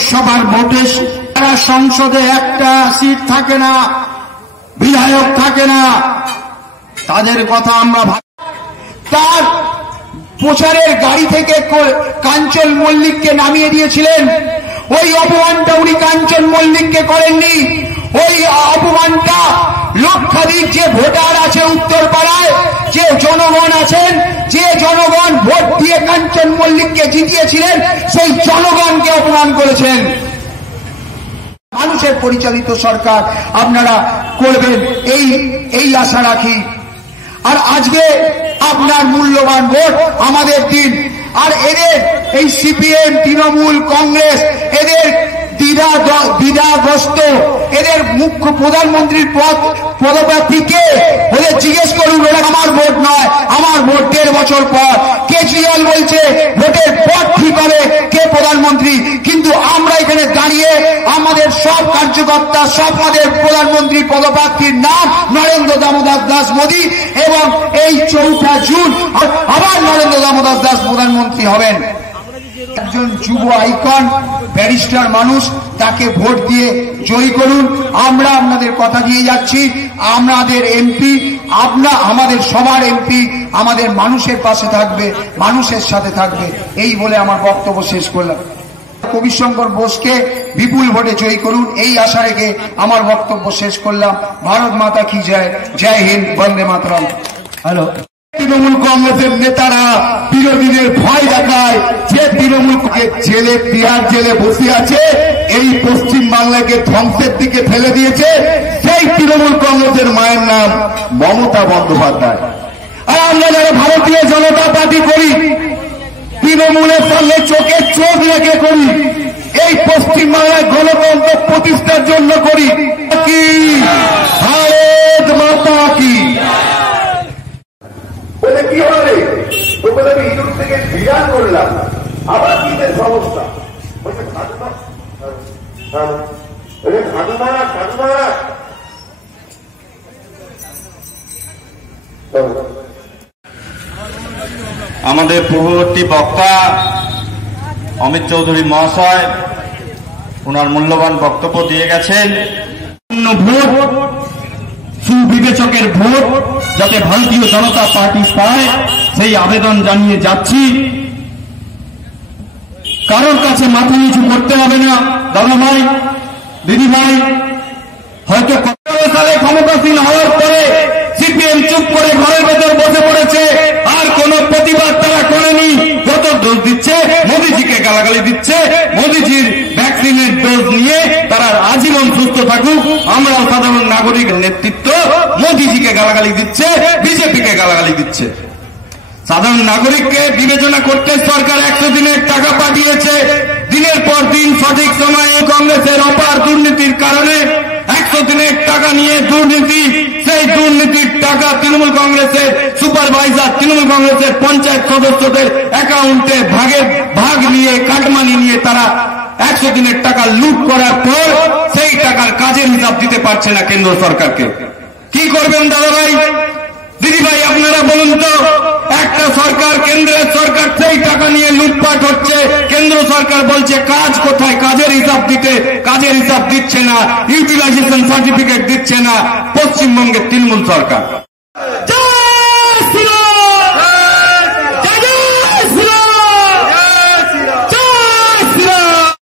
লোকসভার ভোটে সংসদে একটা সিট থাকে না, বিধায়ক থাকে না, তাদের কথা আমরা তার প্রচারের গাড়ি থেকে কাঞ্চন মল্লিককে নামিয়ে দিয়েছিলেন। ওই অপমানটা উনি কাঞ্চন মল্লিককে করেননি। ওই অপমানটা লক্ষাধিক যে ভোটার আছে উত্তরপাড়ায়, যে জনগণ আছেন, যে জনগণ ভোট দিয়ে কাঞ্চন মল্লিককে জিতিয়েছিলেন, সেই জনগণকে অপমান করেছেন। মানুষের পরিচালিত সরকার আপনারা করবেন এই আশা রাখি। আর আজকে আপনার মূল্যবান ভোট আমাদের দিন। আর এদের এই সিপিএম, তৃণমূল, কংগ্রেস এদের দ্বিধাগ্রস্ত, এদের মুখ্য প্রধানমন্ত্রীর পদপ্রার্থীকে ওদের জিজ্ঞেস করুন, ওরা আমার ভোট নয়, আমার ভোট 1.5 বছর পর। কেজরিওয়াল বলছে ভোটের পর ঠিক হবে কে প্রধানমন্ত্রী, কিন্তু আমরা এখানে দাঁড়িয়ে আমাদের সব কার্যকর্তা, সব আমাদের প্রধানমন্ত্রীর পদপ্রার্থীর নাম নরেন্দ্র দামোদর দাস মোদী, এবং এই 4 জুন আবার নরেন্দ্র দামোদর দাস প্রধানমন্ত্রী হবেন। একজন যুব আইকন, ব্যারিস্টার মানুষ, তাকে ভোট দিয়ে জয়ী করুন। আমরা আপনাদের কথা দিয়ে যাচ্ছি, আমাদের এমপি, আমাদের সবার এমপি আমাদের মানুষের পাশে থাকবে, মানুষের সাথে থাকবে, এই বলে আমার বক্তব্য শেষ করলাম। কবিশঙ্কর বোসকে বিপুল ভোটে জয়ী করুন, এই আশা রেখে আমার বক্তব্য শেষ করলাম। ভারত মাতা কি জয়, জয় হিন্দ, বন্দে মাতরম। হ্যালো। তৃণমূল কংগ্রেসের নেতারা বিরোধীদের ভয় দেখায়, যে তৃণমূল জেলে, তিহার জেলে বসে আছে, এই পশ্চিম বাংলাকে ধ্বংসের দিকে ফেলে দিয়েছে, সেই তৃণমূল কংগ্রেসের মায়ের নাম মমতা বন্দ্যোপাধ্যায়। আর আমরা যারা ভারতীয় জনতা পার্টি করি, তৃণমূলের সঙ্গে চোখে চোখ রেখে করি, এই পশ্চিম বাংলায় গণতন্ত্র প্রতিষ্ঠার জন্য করি। কি ভারত মাতা কি। বলে কি হবে, বলে আমি ইউরোপ থেকে বিরাট করলাম, আবার কি সমস্যা, আমাদের পূর্ববর্তী বক্তা অমিত চৌধুরী মহাশয় ওনার মূল্যবান বক্তব্য দিয়ে গেছেন। ভোট সুবিবেচকের ভোট যাতে ভারতীয় জনতা পার্টি পায়, সেই আবেদন জানিয়ে যাচ্ছি। কারোর কাছে মাথা নিচু করতে হবে না দাদা ভাই, দিদি ভাই। হয়তো 17 সালে ক্ষমতাসীন হওয়ার পরে সিপিএম চুপ করে ঘরের ভেতর বসে পড়েছে, আর কোন প্রতিবাদ তারা করেনি। কত ডোজ দিচ্ছে, মোদীজিকে গালাগালি দিচ্ছে, মোদীজির ভ্যাকসিনের ডোজ নিয়ে তারা আজীবন সুস্থ থাকুক। আমরা সাধারণ নাগরিকের নেতৃত্ব মোদীজিকে গালাগালি দিচ্ছে, বিজেপিকে গালাগালি দিচ্ছে। সাধারণ নাগরিককে বিবেচনা করতে সরকার 100 দিনের টাকা পাঠিয়েছে। দিনের পর দিন সঠিক সময়ে কংগ্রেসের অপার দুর্নীতির কারণে 100 দিনের টাকা নিয়ে দুর্নীতি, সেই দুর্নীতির টাকা তৃণমূল কংগ্রেসের সুপারভাইজার, তৃণমূল কংগ্রেসের পঞ্চায়েত সদস্যদের অ্যাকাউন্টে ভাগ নিয়ে, কাটমানি নিয়ে তারা 100 দিনের টাকা লুট করার পর সেই টাকার কাজের হিসাব দিতে পারছে না কেন্দ্র সরকারকে। কি করবেন দাদা ভাই, দিদি ভাই, আপনারা বলুন তো। একটা সরকার, কেন্দ্রের সরকার, সেই টাকা নিয়ে লুটপাট হচ্ছে, কেন্দ্র সরকার বলছে কাজ কোথায়, কাজের হিসাব দিতে, কাজের হিসাব দিচ্ছে না, ইউটিলাইজেশন সার্টিফিকেট দিচ্ছে না পশ্চিমবঙ্গের তৃণমূল সরকার।